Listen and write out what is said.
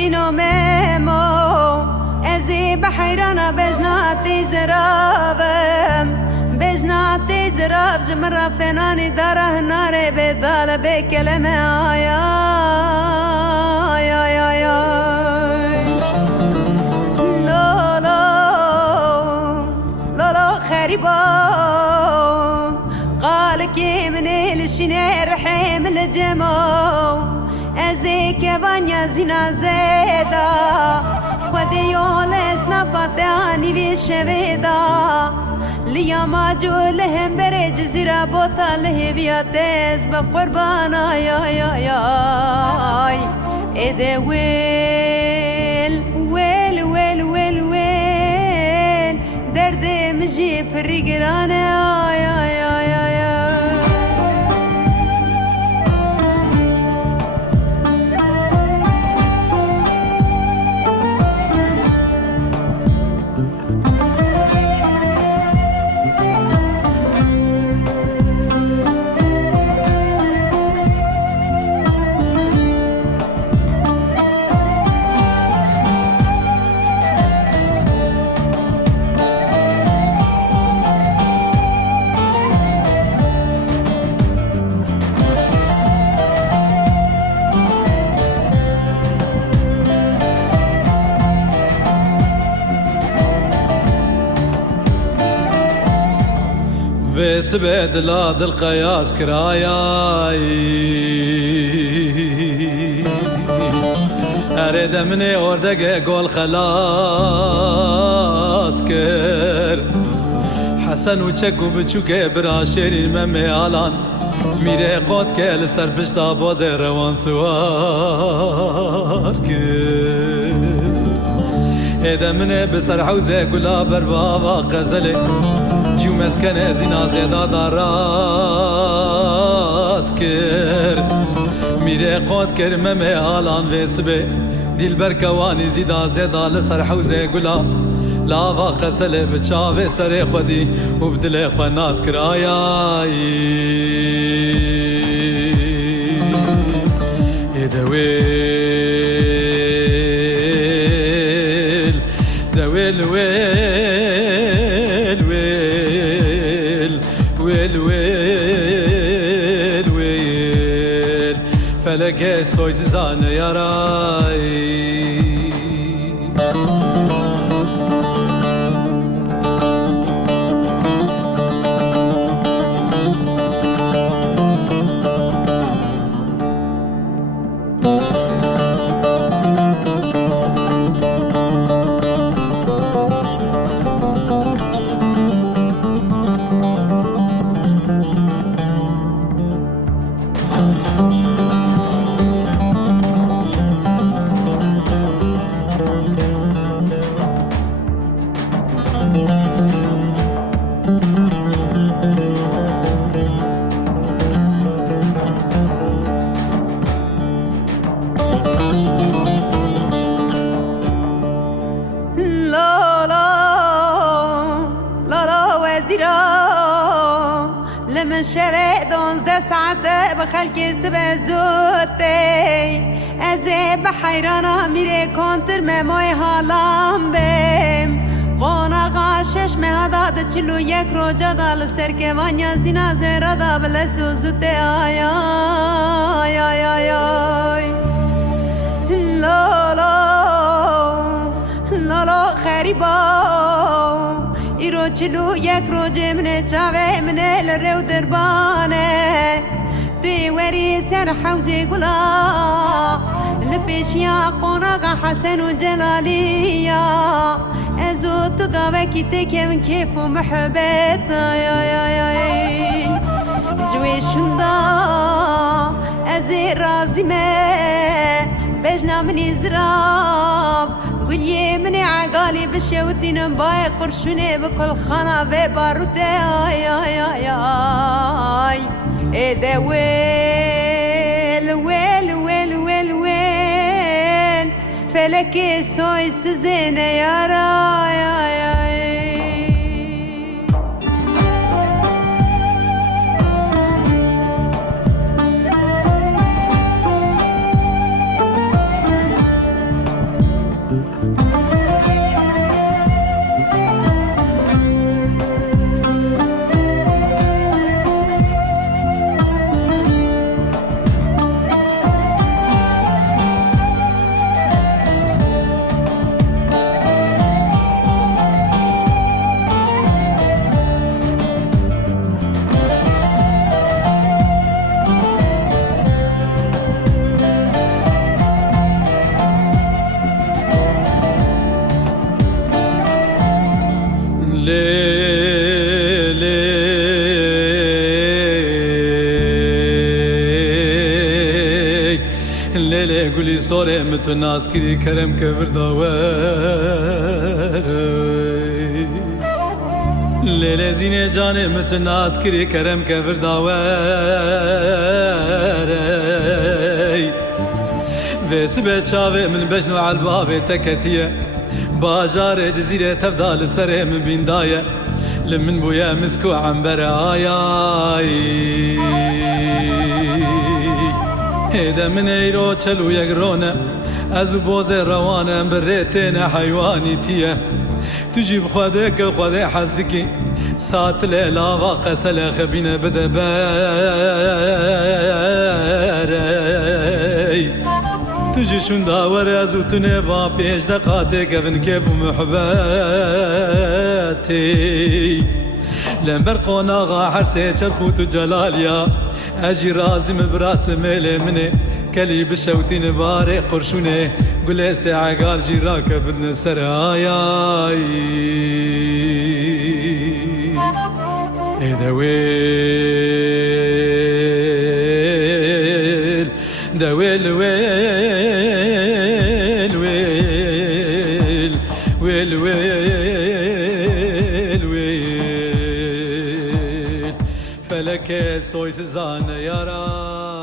شیرینو ممو ازی بحیرانا بجناتی زرابم بجناتی زراب جمرا فنانی داره ناره بدال بکلمه آیا آیا آیا لولو لولو خریبا قالك من الشنير رحيم الجمو ازيك بانيا زينا زيدا خدي يولس نفاتاني في الشبيدا ليا ما جولهم برج زيرا بوتا له بياتيز بقربانا يا يا يا اذا ويل ويل ويل ويل ويل درد مجيب الرقرانة يا يا يا يا بسبد لا دل قياس كراياي اريد مني وردق قول خلاص كر حسن وچك وبچوك براشيري ممي آلان ميري قوت كل سر بشتا بوز روان سوار كر ايدا مني بسر حوزي قلا بربابا قزلي جو مسکن زینا زیدا داراز کر میره قاد کرمه آلان ویسبه دیل برکوانی زیدا زیدا لسر حوزه گلا لاوا قسل بچاوه سر خودی و بدل خو ناس کر آیای دویل دویل ویل ويل ويل ويل فلك سوي زان يا راي لمن شبه دونزده ساعته بخلکی سبه زودتی ازه بحیرانا میره کنتر مموی حالام بیم قوناغا شش مهادا چلو یک رو جدا لسر که وانیا زینا زیرا دا بلسو زوده آی آی آی آی آی لولو لولو خریبا ایرو چلو یک رو جمنه چاوه منه لرو دربانه دوی وری سر حوزی گلا لپیشیا قوناغا حسن و جلالیا ازو تو قاوه کی تکم کیف و محبت آی آی آی آی جوی شندا ازی رازیمه بجنا منی زراب قولي مني عقالي بشوتين باي قرشوني بكل خنا في باروتي آي آي آي آي إيه ده ويل ويل ويل ويل ويل فلكي سوي سزينة يا راي آي آي سوره متناس کری کرم که ورداور لیل زینه جان متناس کری کرم که ورداور ویس به چاوه من بجنو عالباب تکتیه باجار جزیره تفضل سره من بیندایه لمن بويا مسكو عنبر آياي هيدا من ايرو چلو يقرونا ازو بوز روانا بريتين حيواني تيه تجيب خودك خودي حزدكي سات ليلا وقسل خبين بدباري تجي شون داور ازو تنفا بيش دقاتي كفن كيف محباتي لنبر قوناغا حرسي چرخوت جلاليا اجي رازم براس ميلي مني كلي بشوتين باري قرشوني قولي ساعة قال جيراك بدنا سراياي اذا ويل دا ويل ويل ويل ويل ويل ويل فلك سويس زان يا را